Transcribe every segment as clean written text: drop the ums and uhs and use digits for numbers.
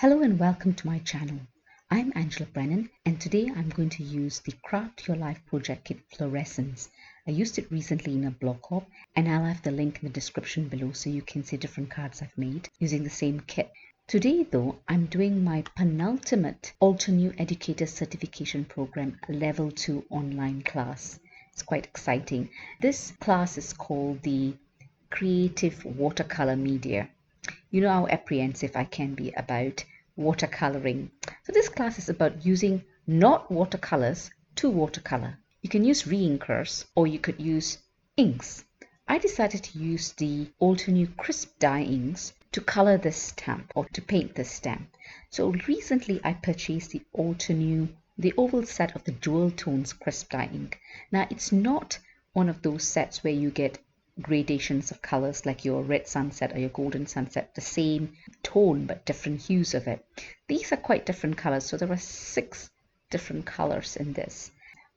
Hello and welcome to my channel. I'm Angela Brennan and today I'm going to use the Craft Your Life project kit Florescence. I used it recently in a blog hop and I'll have the link in the description below so you can see different cards I've made using the same kit. Today though, I'm doing my penultimate Altenew Educator Certification Program Level 2 online class. It's quite exciting. This class is called the Creative Watercolor Media. You know how apprehensive I can be about watercoloring. So this class is about using not watercolors to watercolor. You can use re-inkers or you could use inks. I decided to use the Altenew Crisp Dye Inks to color this stamp or to paint this stamp. So recently I purchased the oval set of the Dual Tones Crisp Dye Ink. Now it's not one of those sets where you get gradations of colors like your red sunset or your golden sunset, the same tone but different hues of it. These are quite different colors, so there are 6 different colors in this.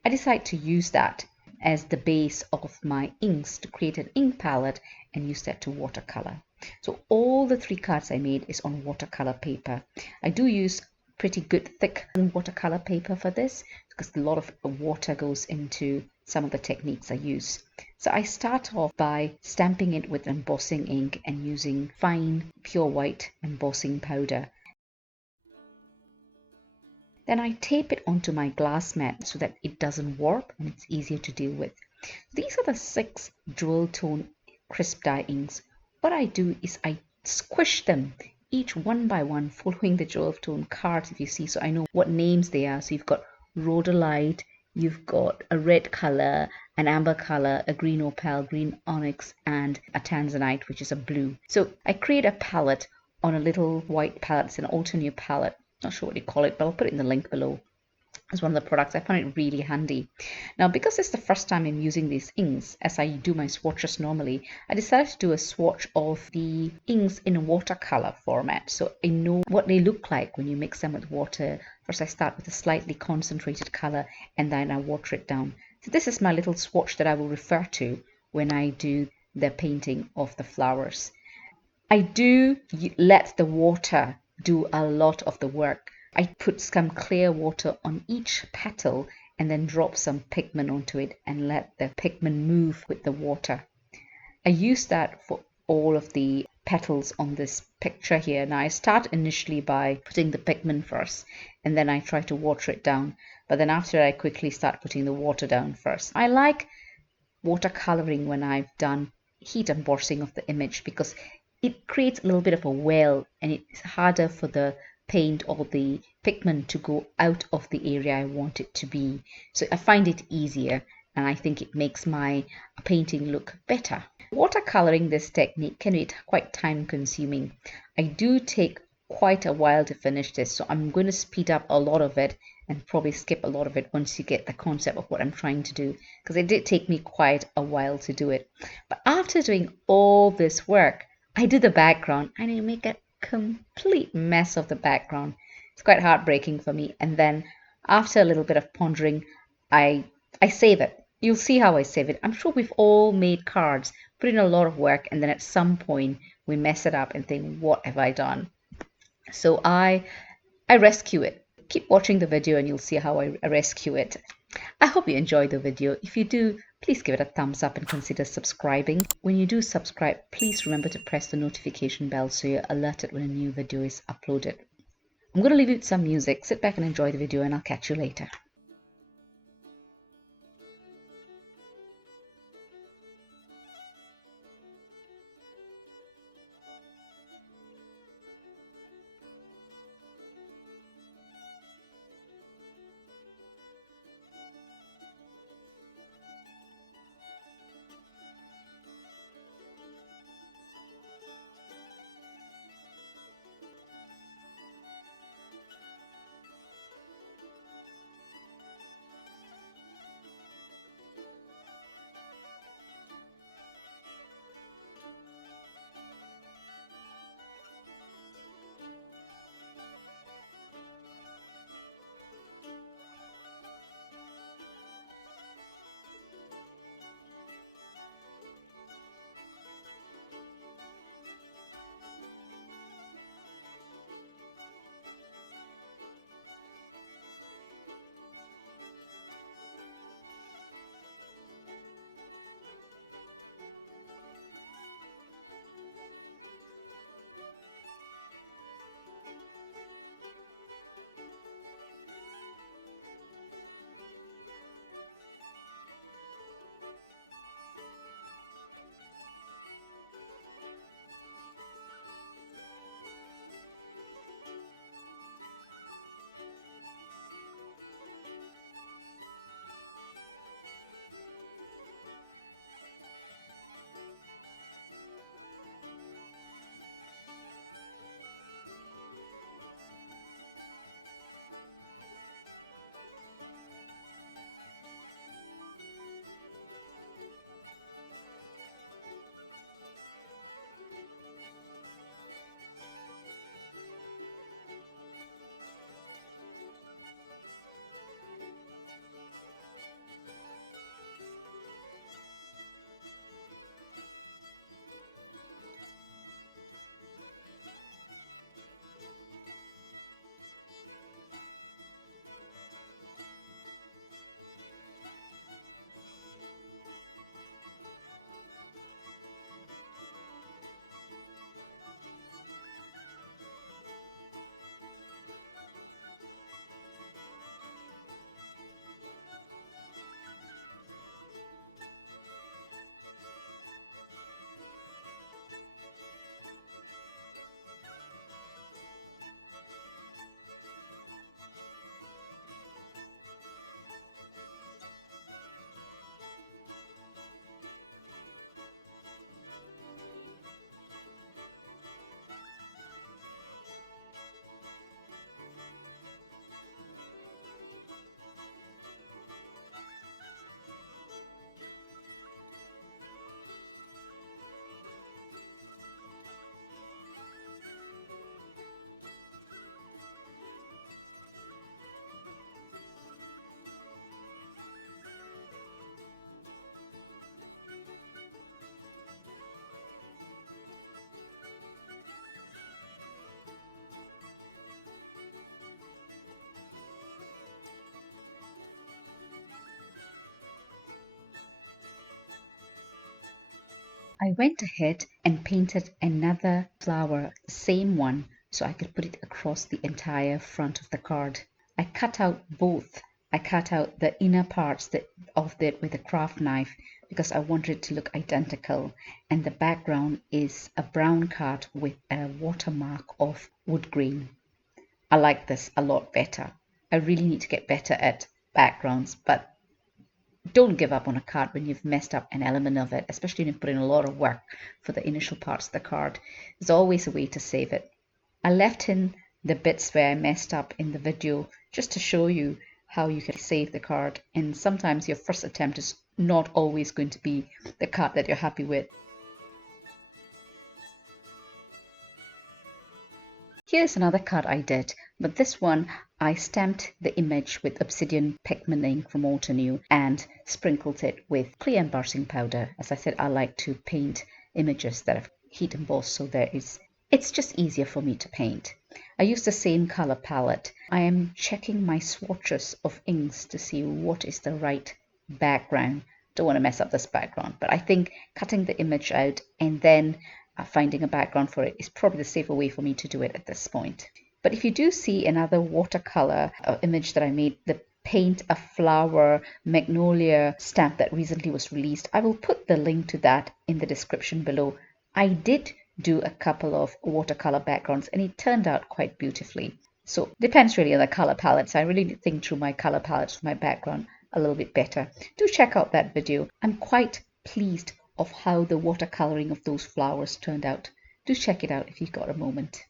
I decided to use that as the base of my inks to create an ink palette and use that to watercolor. So all the 3 cards I made is on watercolor paper. I do use pretty good thick watercolor paper for this because a lot of water goes into some of the techniques I use. So I start off by stamping it with embossing ink and using fine pure white embossing powder. Then I tape it onto my glass mat so that it doesn't warp and it's easier to deal with. These are the 6 dual tone crisp dye inks. What I do is I squish them each one by one, following the dual tone cards if you see, so I know what names they are. So you've got rhodolite, you've got a red color, an amber color, a green opal, green onyx, and a tanzanite, which is a blue. So I create a palette on a little white palette. It's an Altenew palette. Not sure what you call it, but I'll put it in the link below. As one of the products. I found it really handy. Now, because it's the first time I'm using these inks, as I do my swatches normally, I decided to do a swatch of the inks in a watercolor format, so I know what they look like when you mix them with water. First, I start with a slightly concentrated color, and then I water it down. So this is my little swatch that I will refer to when I do the painting of the flowers. I do let the water do a lot of the work. I put some clear water on each petal and then drop some pigment onto it and let the pigment move with the water. I use that for all of the petals on this picture here. Now I start initially by putting the pigment first and then I try to water it down, but then after I quickly start putting the water down first. I like watercoloring when I've done heat embossing of the image because it creates a little bit of a well and it's harder for the paint or the pigment to go out of the area I want it to be. So I find it easier and I think it makes my painting look better. Watercoloring this technique can be quite time consuming. I do take quite a while to finish this, so I'm going to speed up a lot of it and probably skip a lot of it once you get the concept of what I'm trying to do, because it did take me quite a while to do it. But after doing all this work, I did the background and I make a complete mess of the background. It's quite heartbreaking for me. And then after a little bit of pondering, I save it. You'll see how I save it. I'm sure we've all made cards, put in a lot of work, and then at some point we mess it up and think, what have I done? So I rescue it. Keep watching the video and you'll see how I rescue it. I hope you enjoyed the video. If you do, please give it a thumbs up and consider subscribing. When you do subscribe, please remember to press the notification bell so you're alerted when a new video is uploaded. I'm going to leave you with some music. Sit back and enjoy the video and I'll catch you later. I went ahead and painted another flower, same one, so I could put it across the entire front of the card. I cut out both. I cut out the inner parts of it with a craft knife because I wanted it to look identical, and the background is a brown card with a watermark of wood grain. I like this a lot better. I really need to get better at backgrounds, but don't give up on a card when you've messed up an element of it, especially when you've put in a lot of work for the initial parts of the card. There's always a way to save it. I left in the bits where I messed up in the video just to show you how you can save the card, and sometimes your first attempt is not always going to be the card that you're happy with. Here's another card I did, but this one I stamped the image with Obsidian Pigment ink from Altenew and sprinkled it with clear embossing powder. As I said, I like to paint images that have heat embossed, so it's just easier for me to paint. I use the same color palette. I am checking my swatches of inks to see what is the right background. Don't want to mess up this background, but I think cutting the image out and then finding a background for it is probably the safer way for me to do it at this point. But if you do see another watercolor image that I made, the paint a flower magnolia stamp that recently was released, I will put the link to that in the description below. I did do a couple of watercolor backgrounds and it turned out quite beautifully. So depends really on the color palettes. I really think through my color palettes for my background a little bit better. Do check out that video. I'm quite pleased of how the watercoloring of those flowers turned out. Do check it out if you've got a moment.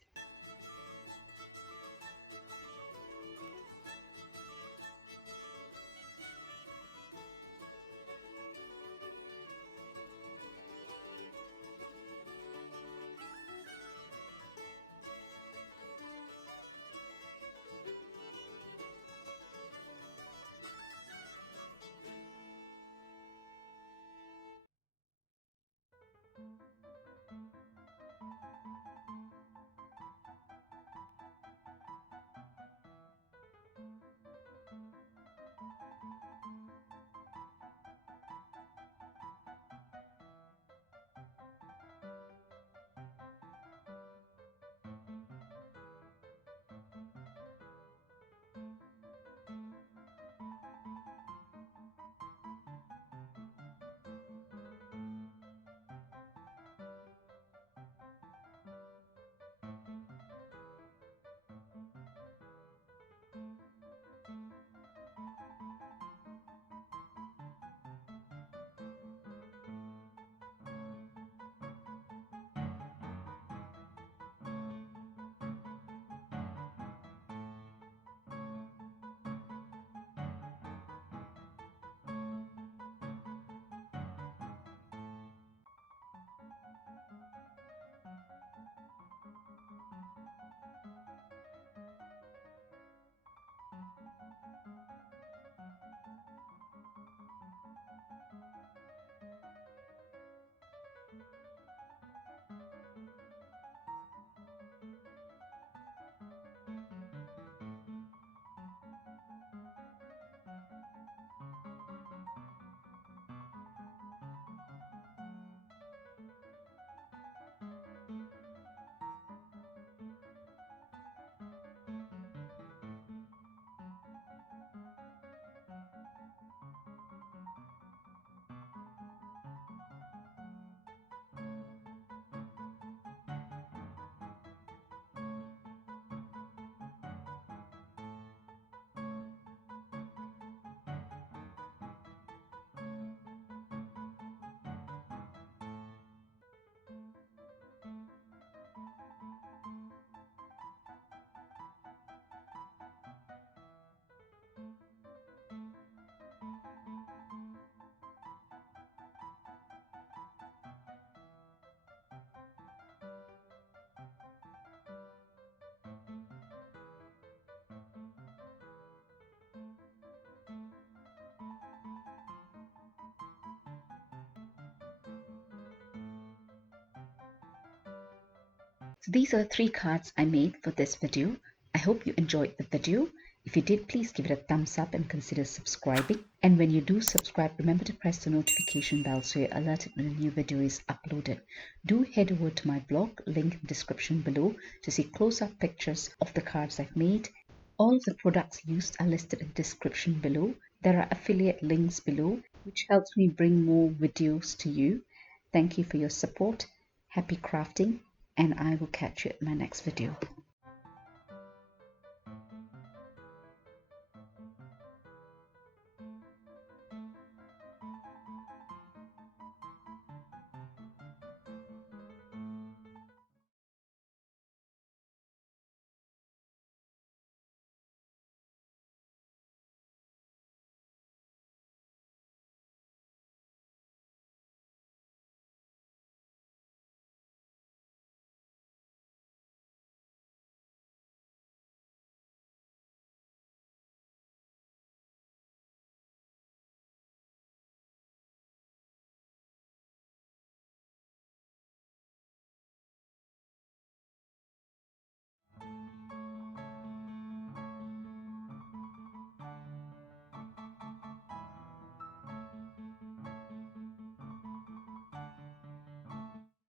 So these are the 3 cards I made for this video. I hope you enjoyed the video. If you did, please give it a thumbs up and consider subscribing. And when you do subscribe, remember to press the notification bell so you're alerted when a new video is uploaded. Do head over to my blog, link in the description below, to see close-up pictures of the cards I've made. All the products used are listed in the description below. There are affiliate links below, which helps me bring more videos to you. Thank you for your support. Happy crafting, and I will catch you in my next video.